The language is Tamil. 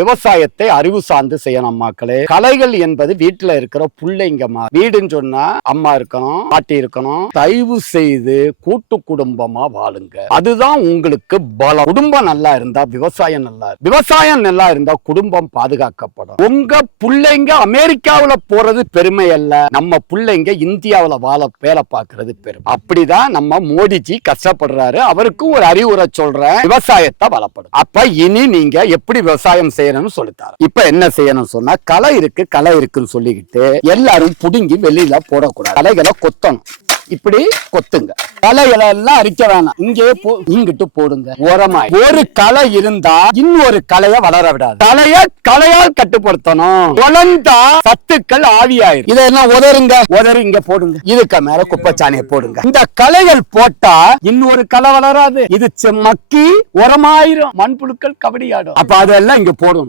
விவசாயத்தை அறிவு சார்ந்து செய்யணும் மக்களே கலைகள் என்பது வீட்டுல இருக்கிற பிள்ளைங்க வீடுன்னு சொன்னா அம்மா இருக்கணும் பாட்டி இருக்கணும். தயவு செய்து கூட்டு குடும்பமா வாழுங்க. அதுதான் உங்களுக்கு பலம். குடும்பம் நல்லா இருந்தா விவசாயம் நல்லா விவசாயம் நல்லா இருந்தா குடும்பம் பாதுகாக்கப்படும். உங்க பிள்ளைங்க அமெரிக்காவுல போறது பெருமை அல்ல. நம்ம பிள்ளைங்க இந்தியாவுல வாழ வேலை பார்க்கறது பெருமை. அப்படிதான் நம்ம மோடிஜி கஷ்டப்படுறாரு. அவருக்கும் ஒரு அறிவுரை சொல்றேன். விவசாயத்தை வளப்படும் அப்ப இனி நீங்க எப்படி விவசாயம் செய்ய செய்யணும்னு சொல்லித்தார. இப்ப என்ன செய்யணும் சொன்னா களை இருக்கு களை இருக்குன்னு சொல்லிக்கிட்டு எல்லாரும் புடுங்கி வெளியில போடக்கூடாது. களைகளை கொத்தணும். இப்படி கொத்துங்க. களைகளை எல்லாம் அரிக்க வேணாம். இங்கே போ இங்கிட்டு போடுங்க. உரமா ஒரு களை இருந்தா இன்னொரு களைய வளர விடாது. களைய களையால் கட்டுப்படுத்தணும். வளர்ந்தா சத்துக்கள் ஆவியாயிரும். இதெல்லாம் உதருங்க. உதறி இங்க போடுங்க. இதுக்கு மேல குப்பைச்சாணியை போடுங்க. இந்த களைகள் போட்டா இன்னொரு களை வளராது. இது மக்கி உரமாயிரும். மண்புழுக்கள் கபடியாடும். அப்ப அதெல்லாம் இங்க போடணும்.